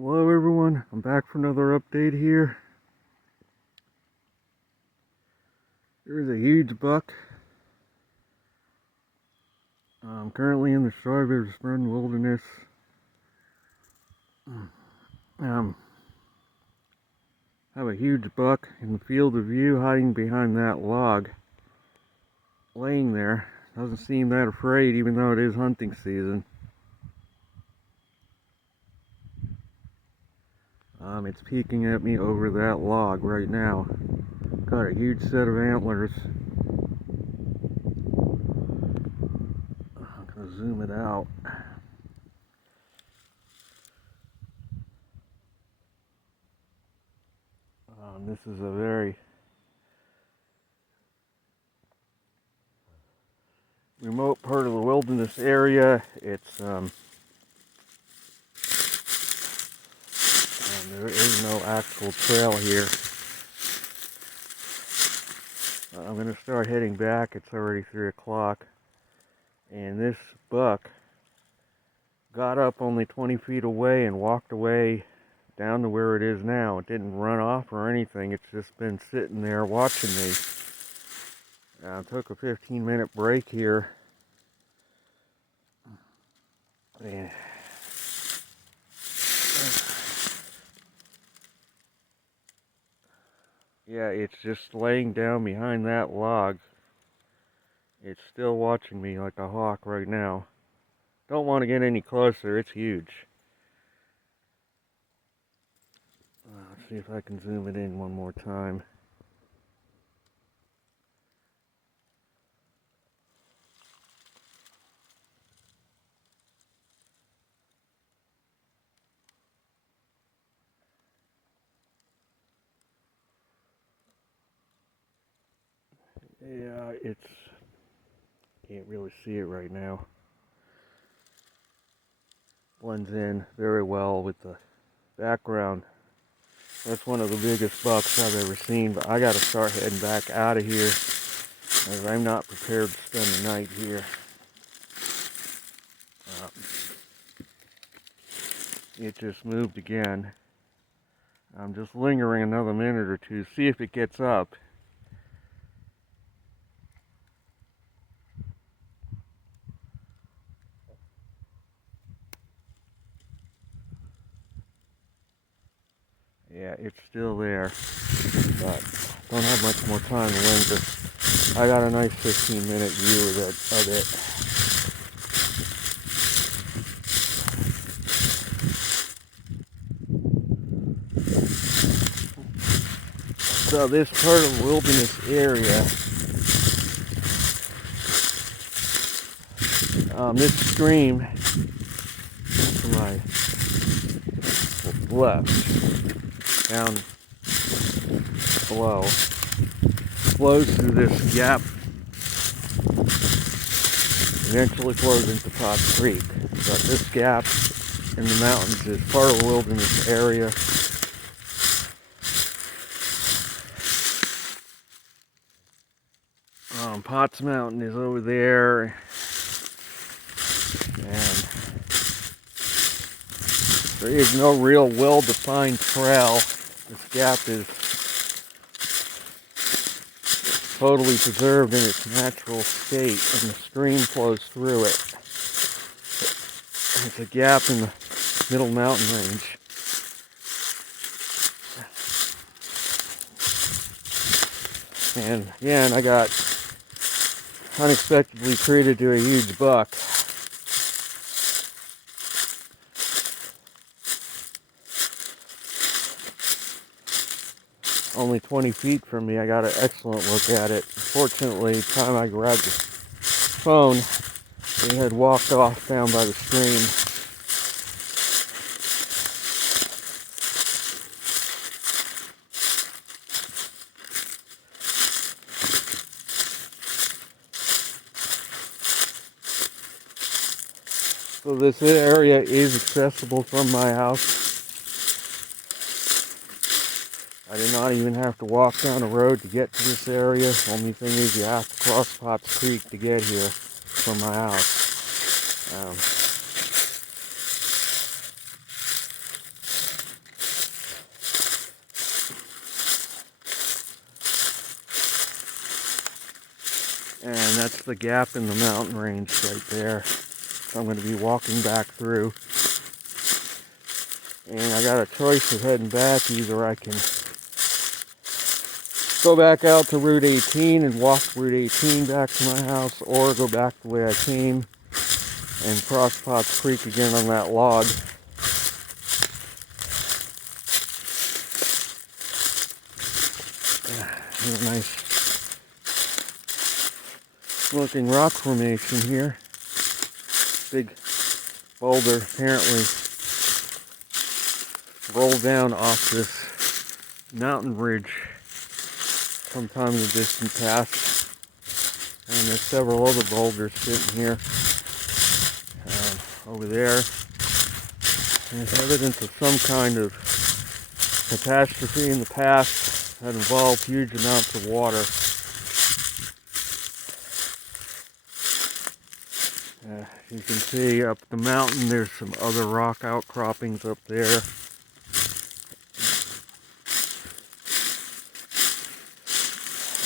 Hello everyone, I'm back for another update here. There's a huge buck. I'm currently in the Shawvers Run wilderness. Have a huge buck in the field of view hiding behind that log. Laying there. Doesn't seem that afraid even though it is hunting season. It's peeking at me over that log right now. Got a huge set of antlers. I'm gonna zoom it out. This is a very remote part of the wilderness area. It's and there is no actual trail here. I'm going to start heading back. It's already 3 o'clock. And this buck got up only 20 feet away and walked away down to where it is now. It didn't run off or anything. It's just been sitting there watching me. I took a 15-minute break here. And yeah, it's just laying down behind that log. It's still watching me like a hawk right now. Don't want to get any closer. It's huge. Let's see if I can zoom it in one more time. Yeah, can't really see it right now. Blends in very well with the background. That's one of the biggest bucks I've ever seen, but I gotta start heading back out of here as I'm not prepared to spend the night here. It just moved again. I'm just lingering another minute or two, see if it gets up. Yeah, it's still there, but don't have much more time to linger. I got a nice 15-minute view of it. So this part of the wilderness area, this stream to my left, down below, flows through this gap, eventually flows into Potts Creek. But this gap in the mountains is part of the wilderness area. Potts Mountain is over there, and there is no real well-defined trail. This gap is totally preserved in its natural state, and the stream flows through it. It's a gap in the middle mountain range. And again, I got unexpectedly treated to a huge buck. Only 20 feet from me. I got an excellent look at it. Fortunately, the time I grabbed the phone, it had walked off down by the stream. So this area is accessible from my house. I did not even have to walk down a road to get to this area. Only thing is you have to cross Potts Creek to get here from my house. the gap in the mountain range right there. So I'm going to be walking back through. And I got a choice of heading back. Either I can go back out to Route 18 and walk Route 18 back to my house, or go back the way I came and cross Potts Creek again on that log. Here's a nice looking rock formation here. Big boulder apparently rolled down off this mountain ridge sometime in the distant past. And there's several other boulders sitting here over there. And there's evidence of some kind of catastrophe in the past that involved huge amounts of water. You can see up the mountain there's some other rock outcroppings up there.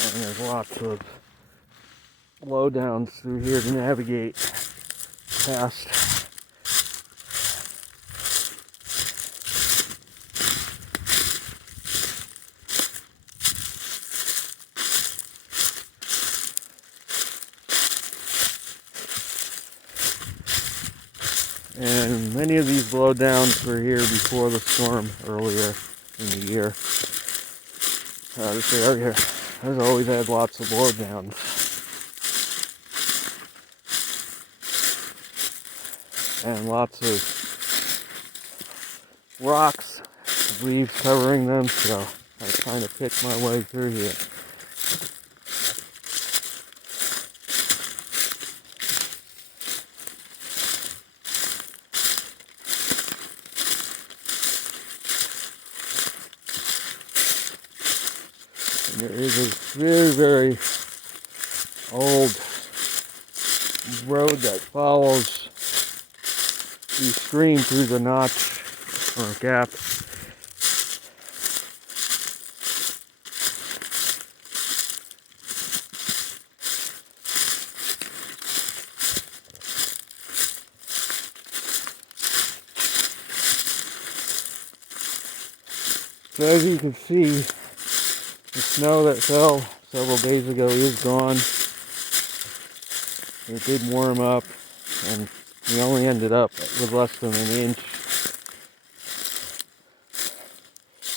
And there's lots of lowdowns through here to navigate past. And many of these blowdowns were here before the storm earlier in the year. This area has always had lots of blowdowns. And lots of rocks, leaves covering them, so I kind of pick my way through here. There is a very, very old road that follows the stream through the notch or gap. So as you can see, the snow that fell several days ago is gone. It did warm up, and we only ended up with less than an inch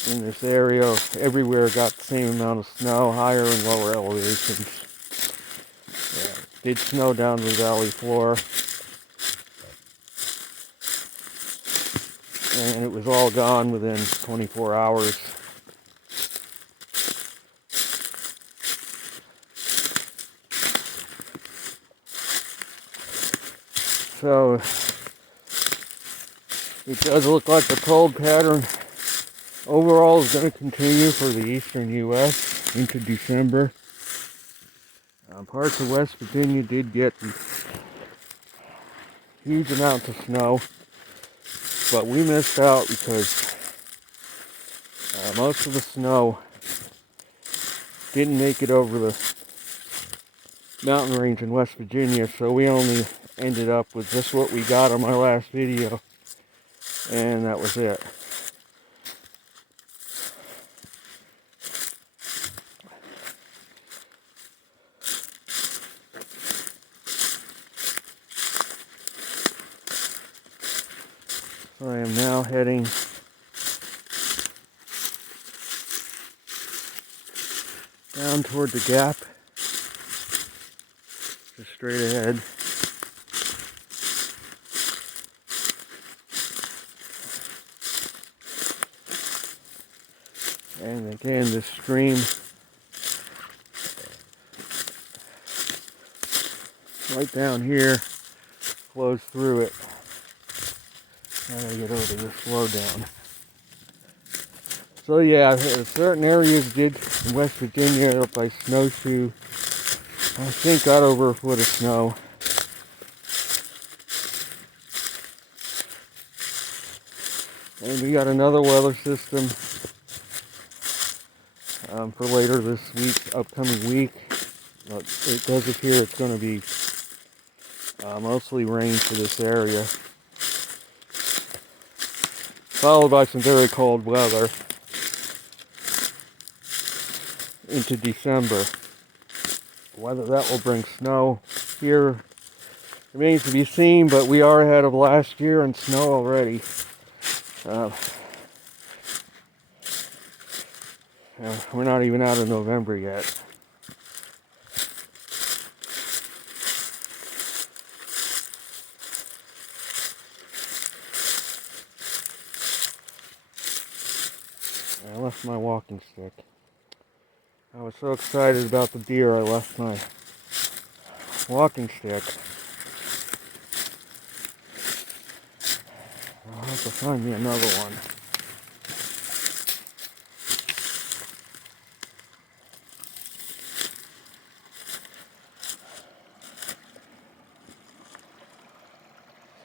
in this area. Everywhere got the same amount of snow, higher and lower elevations. Yeah, it did snow down the valley floor, and it was all gone within 24 hours. So it does look like the cold pattern overall is going to continue for the eastern U.S. into December. Parts of West Virginia did get huge amounts of snow, but we missed out because most of the snow didn't make it over the mountain range in West Virginia, so we only ended up with just what we got on my last video, and that was it. So I am now heading down toward the gap, just straight ahead. And again, this stream right down here flows through it. I gotta get over this slowdown. So yeah, certain areas did in West Virginia up by Snowshoe, I think got over a foot of snow. And we got another weather system for later this week, upcoming week. It does appear it's going to be mostly rain for this area, followed by some very cold weather into December. Whether that will bring snow here remains to be seen, but we are ahead of last year in snow already. We're not even out of November yet. I left my walking stick. I was so excited about the deer, I left my walking stick. I'll have to find me another one.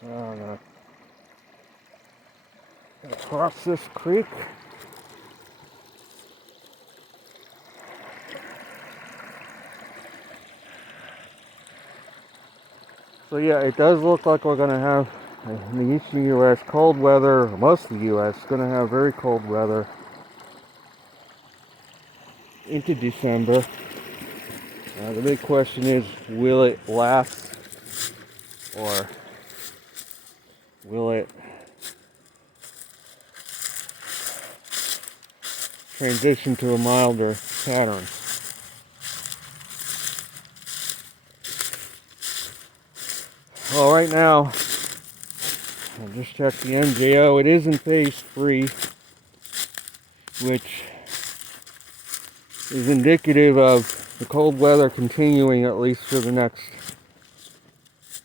So I'm gonna cross this creek. So yeah, it does look like we're going to have, in the eastern U.S., cold weather. Most of the U.S. is going to have very cold weather into December. The big question is, will it last, or will it transition to a milder pattern? Well, right now, I just checked the MJO. It is in phase 3, which is indicative of the cold weather continuing at least for the next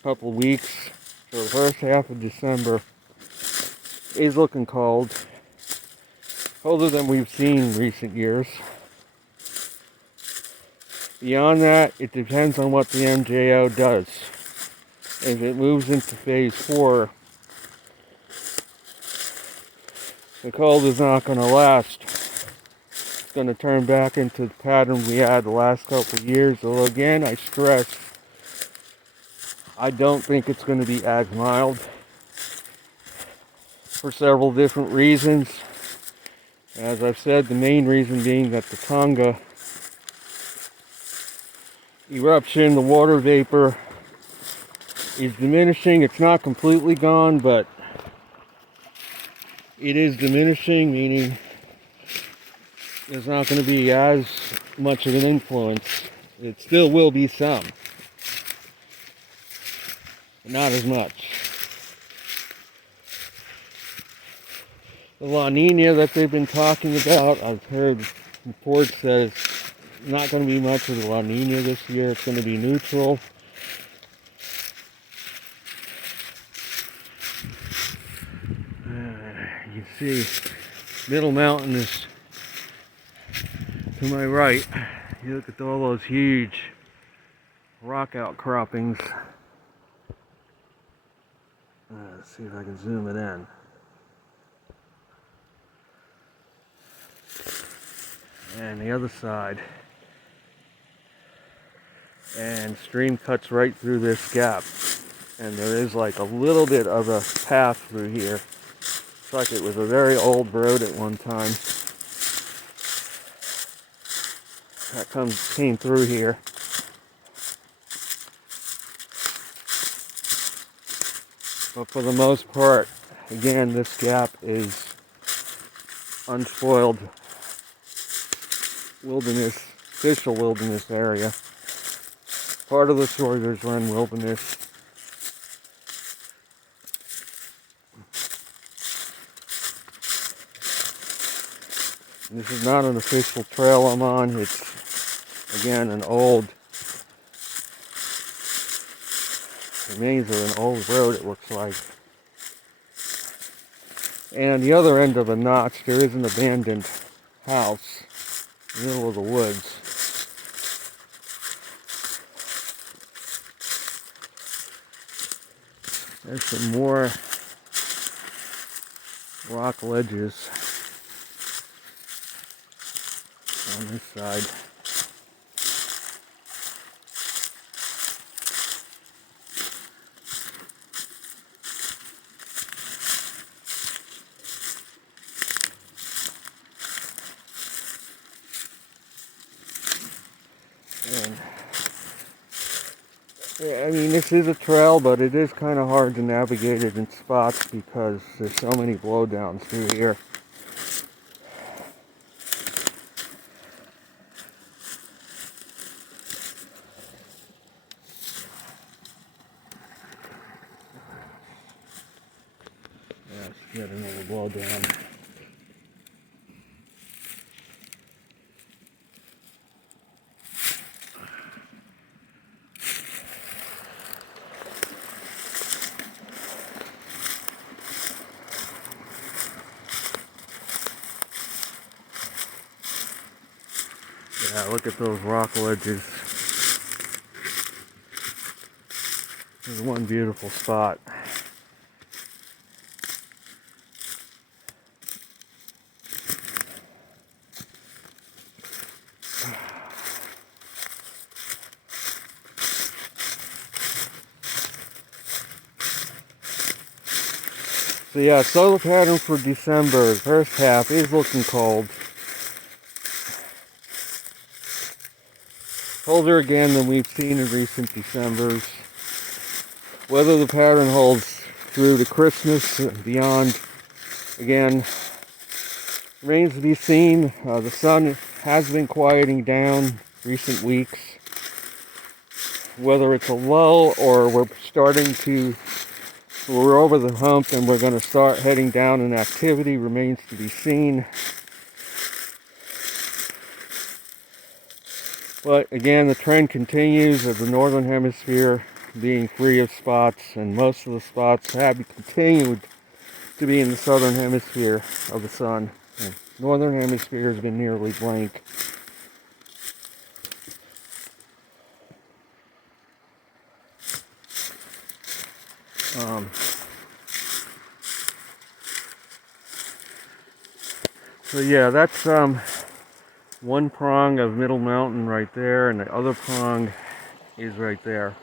couple of weeks. So the first half of December is looking cold, colder than we've seen in recent years. Beyond that, it depends on what the MJO does. If it moves into phase 4, the cold is not going to last. It's going to turn back into the pattern we had the last couple of years. Although again, I stress, I don't think it's going to be as mild for several different reasons. As I've said, the main reason being that the Tonga eruption, the water vapor is diminishing. It's not completely gone, but it is diminishing, meaning there's not going to be as much of an influence. It still will be some, but not as much. The La Nina that they've been talking about, I've heard reports that it's not going to be much of the La Nina this year. It's going to be neutral. You can see Middle Mountain is to my right. You look at all those huge rock outcroppings. Let's see if I can zoom it in. And the other side. And stream cuts right through this gap. And there is like a little bit of a path through here. It's like it was a very old road at one time. That came through here. But for the most part, again, this gap is unspoiled wilderness, official wilderness area. Part of the Shawvers Run wilderness. This is not an official trail I'm on. It's, again, an old, remains of an old road, it looks like. And on the other end of the notch, there is an abandoned house in the middle of the woods. There's some more rock ledges on this side. I mean, this is a trail, but it is kind of hard to navigate it in spots because there's so many blowdowns through here. Yes, yet another blowdown. Yeah, look at those rock ledges. There's one beautiful spot. So yeah, solar pattern for December. The first half is looking cold. Colder again than we've seen in recent Decembers. Whether the pattern holds through to Christmas and beyond, again, remains to be seen. The sun has been quieting down recent weeks. Whether it's a lull or we're over the hump and we're going to start heading down in activity remains to be seen. But again, the trend continues of the northern hemisphere being free of spots, and most of the spots have continued to be in the southern hemisphere of the sun. The northern hemisphere has been nearly blank. So yeah, that's one prong of Middle Mountain right there, and the other prong is right there.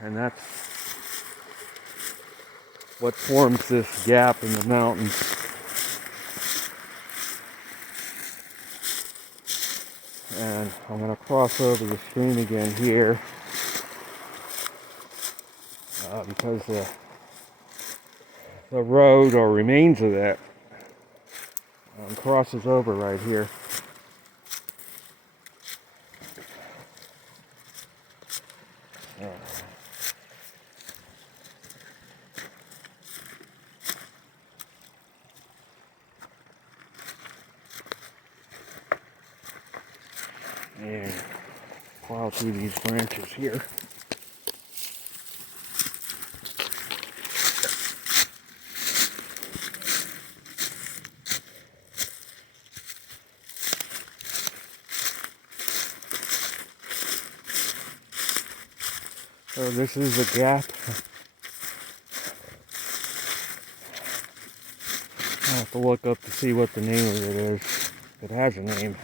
And that's what forms this gap in the mountains. And I'm going to cross over the stream again here because the road, or remains of it, crosses over right here. And plow through these branches here. So this is the gap. I'll have to look up to see what the name of it is. If it has a name.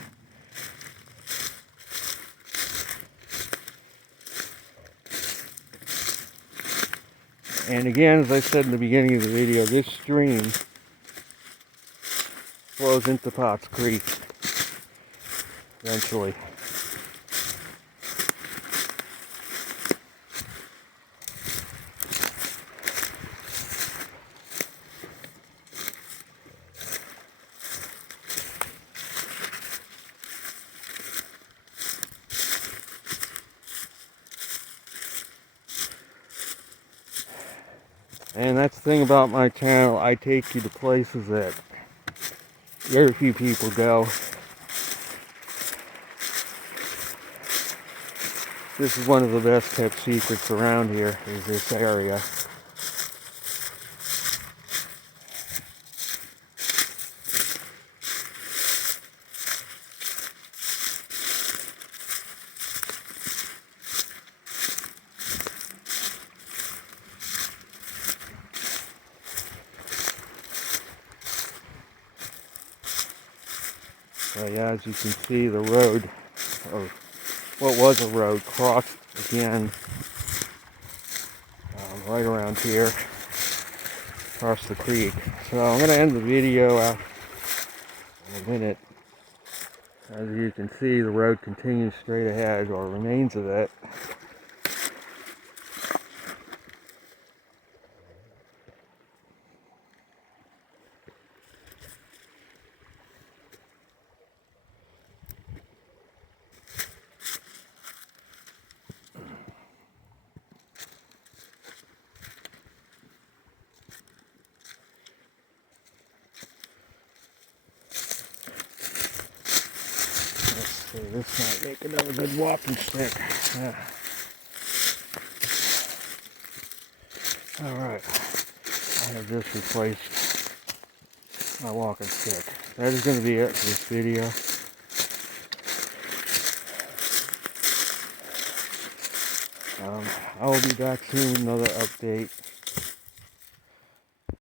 And again, as I said in the beginning of the video, this stream flows into Potts Creek eventually. And that's the thing about my channel, I take you to places that very few people go. This is one of the best kept secrets around here, is this area. So yeah, as you can see, the road, or what was a road, crossed again right around here, across the creek. So I'm going to end the video in a minute. As you can see, the road continues straight ahead, or remains of it. this might make another good walking stick. Alright, I have just replaced my walking stick. That is going to be it for this video. I will be back soon with another update.